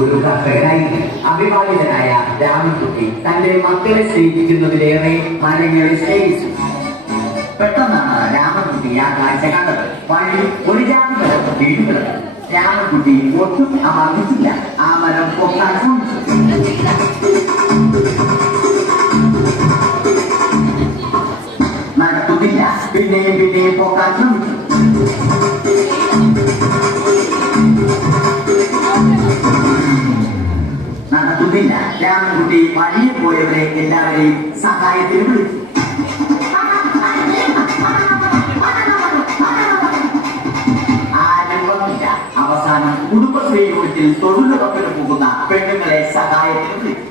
ഒരു കർഷകനായിരുന്നു. അഭിഭാവിതനായ രാമൻകുട്ടി തന്റെ മക്കളെ സ്നേഹിക്കുന്നതിലേറെ മരങ്ങളെ സ്നേഹിച്ചു. പെട്ടെന്നാണ് രാമൻകുട്ടി ആ കാഴ്ച കണ്ടത്. വഴി ഒരു ജാതി മരം വീടുകിടന്നു. രാമൻകുട്ടി ഒട്ടും അമർന്നിട്ടില്ല. ആ മരം പൊക്കാൻ നടത്തുന്നില്ല. പിന്നെയും പൊക്കാൻ ശ്രമിച്ചു. നടത്തുന്നില്ല. രാമൻകുട്ടി വഴിയിൽ പോയവരെ എല്ലാവരെയും സഹായത്തിന് വിളിച്ചു. അവസാനം കുടുംബശ്രീ യൂണിറ്റിൽ തൊഴിലുറപ്പിന് പോകുന്ന പെണ്ണുങ്ങളെ സഹായത്തിന് വിളിച്ചു.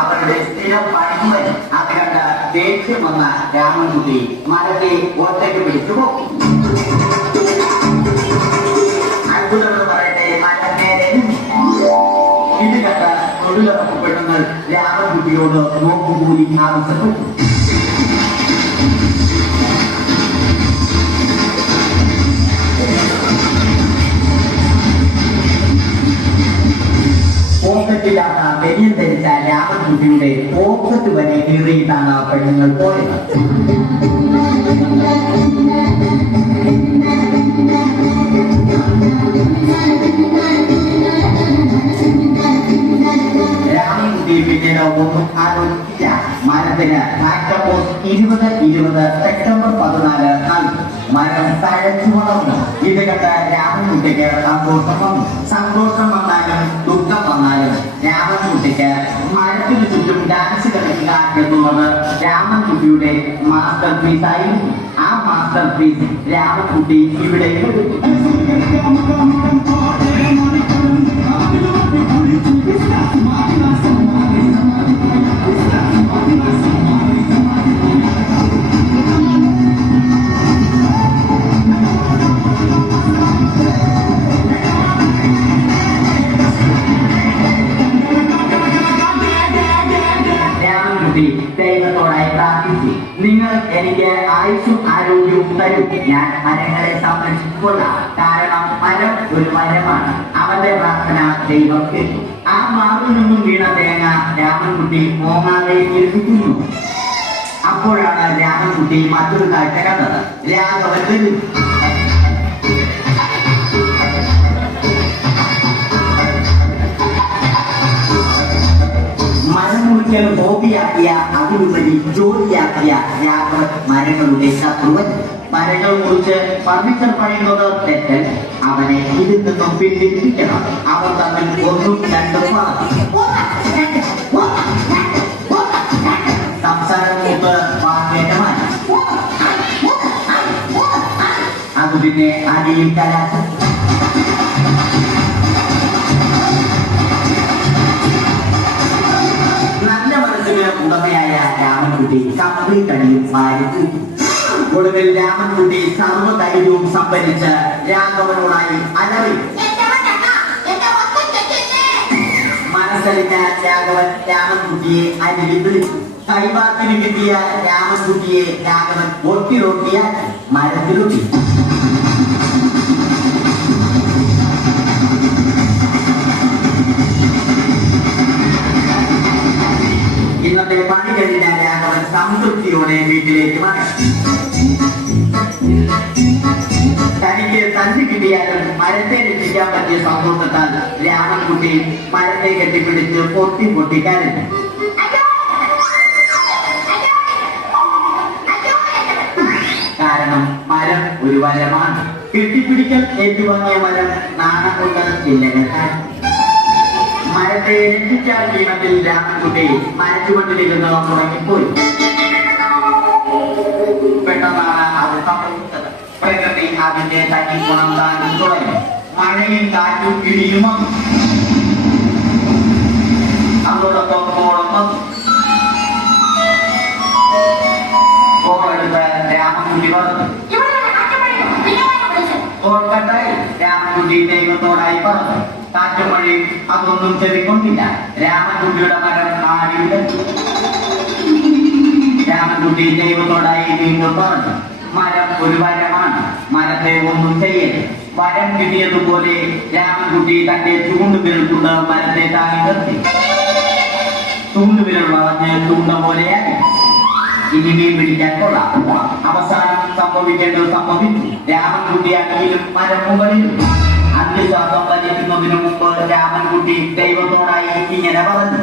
അവരുടെ സ്ഥിരം പണിമുടൻ അത് കണ്ട ദേഷ്യം വന്ന രാമൻകുട്ടി മരത്തെ ഒറ്റയ്ക്ക് പിടിച്ചു പോയി. അത്ഭുതമെന്ന് പറയട്ടെ, മരത്തേരെ ഇത് കണ്ട തൊഴിലുറപ്പ് പെണ്ണുങ്ങൾ രാമൻകുട്ടിയോട് നോക്കുകൂടി ആവശ്യപ്പെട്ടു. പോക്കറ്റില്ലാത്ത ബനിയൻ ധരിച്ച രാമൻകുട്ടിയുടെ പോക്കറ്റ് വരെ കീറിയിട്ടാണ് പെണ്ണുങ്ങൾ പോയത്. രാമൻകുട്ടി പിന്നീട് ഒന്നും ആലോചിച്ചില്ല. മരത്തിന് ഫാക്ടർ പോസ്റ്റ് 2020 സെപ്റ്റംബർ 14 നൽകി. മരം തഴച്ചു വളർന്നു. ഇത് കണ്ട രാമൻകുട്ടിക്ക് സന്തോഷം വന്നു. സന്തോഷം വന്നാലും ദുഃഖം വന്നാലും രാമൻകുട്ടിക്ക് മരത്തിന് ചുറ്റും ഡാൻസ് കളിക്കുക എന്നുള്ളത് രാമൻകുട്ടിയുടെ മാസ്റ്റർ പീസ് ആയിരുന്നു. ആ മാസ്റ്റർ പീസ് രാമൻകുട്ടി ഇവിടെ ദൈവത്തോടായി പ്രാർത്ഥിച്ചു. നിങ്ങൾ എനിക്ക് ആയുസ്സും ആരോഗ്യവും തരും. ഞാൻ മരങ്ങളെ സംരക്ഷിച്ചുകൊള്ളാം. കാരണം മരം ഒരു മരമാണ്. അവന്റെ പ്രാർത്ഥന ദൈവം കേട്ടു. ആ മാവിൽ നിന്നും വീണ തേങ്ങ രാമൻകുട്ടി മോങ്ങാതെ ഏൽപ്പിക്കുന്നു. അപ്പോഴാണ് രാമൻകുട്ടി മറ്റൊരു കാഴ്ച കണ്ടത്. രാഘവൻ വരും. മരം മുറിക്കൽ ഹോബിയാക്കിയ അതിലുപരി ജോലിയാക്കിയ രാഘവൻ മരങ്ങളുടെ ശത്രുവൻ. മരങ്ങൾ മുറിച്ച് ഫർണിച്ചർ പണിയുന്നത് തെറ്റൽ. അവനെ ഇതിൽ നിന്നും പിന്തിരിപ്പിക്കണം. അവർ തമ്മിൽ ഒന്നും രണ്ടും സംസാരം മുമ്പ് വാക്കേറ്റമായി. അത് പിന്നെ അടിയും കലാശം. ഉടമയായ രാമൻകുട്ടി കംപ്ലീറ്റ് അടിയും വാരിച്ചു. ഒടുവിൽ രാമൻകുട്ടി സർവ്വധൈര്യവും സംഭരിച്ച് രാഘവനോടായി അലറി. മനസ്സലിഞ്ഞ രാഘവൻ രാമൻകുട്ടിയെ അരികിൽ വിളിച്ചു. കൈവാക്കിന് കിട്ടിയ രാമൻകുട്ടിയെ രാഘവൻ ഒട്ടിയാക്കി മരത്തിലൊട്ടി. ഇന്നത്തെ പണി കഴിഞ്ഞ രാഘവൻ സംതൃപ്തിയോടെ വീട്ടിലേക്ക് മടങ്ങി. തനിക്ക് തല്ലി കിട്ടിയാലും മരത്തെ രക്ഷിക്കാൻ പറ്റിയ സന്തോഷത്താൽ രാമൻകുട്ടി മരത്തെ കെട്ടിപ്പിടിച്ച് പൊട്ടി കരഞ്ഞു. കാരണം മരം ഒരു വരമാണ്. കെട്ടിപ്പിടിക്കൽ ഏറ്റുവാങ്ങിയ മരം നാണം കൊണ്ട് ഇല്ലെങ്കിൽ മരത്തെ രക്ഷിക്കാൻ വീണത്തിൽ രാമൻകുട്ടി മരച്ചുകൊണ്ടിരുന്ന് മുടങ്ങിപ്പോയി. പെട്ടെന്നാണ് അത് സംഭവിച്ചത്. പ്രകൃതി അതിന്റെ തനി ഗുണം താനും തുടങ്ങി. മഴയും കാറ്റും ഇടിയും വന്നു. അതോടൊപ്പം കോളം വന്നു. കോളെടുത്ത് രാമൻകുട്ടി പറഞ്ഞു. കോൾക്കട്ടായി രാമൻകുട്ടി ദൈവത്തോടായി പറഞ്ഞു. കാറ്റും മഴയും അതൊന്നും ചെറിക്കൊണ്ടില്ല. രാമൻകുട്ടിയുടെ മരം ആടിയില്ല. രാമൻകുട്ടി ദൈവത്തോടായി വീണ്ടും പറഞ്ഞു, മരം ഒരു വരമാണ്, മരത്തെ ഒന്നും ചെയ്യരുത്. വരം കിട്ടിയതുപോലെ രാമൻകുട്ടി തന്റെ ചൂണ്ടുവിരൽ കൊണ്ട് മരത്തെ താങ്ങി നിർത്തി. ചൂണ്ടുവിരൽ വളഞ്ഞ് ചൂണ്ട പോലെയായി. ഇനി മീൻ പിടിക്കാൻ കൊള്ളാം. അവസാനം സംഭവിക്കേണ്ടത് സംഭവിച്ചു. രാമൻകുട്ടി അടിയിലും മരം മുകളിലും. അന്ത്യശ്വാസം വലിക്കുന്നതിനു മുമ്പ് രാമൻകുട്ടി ദൈവത്തോടായി ഇങ്ങനെ പറഞ്ഞു,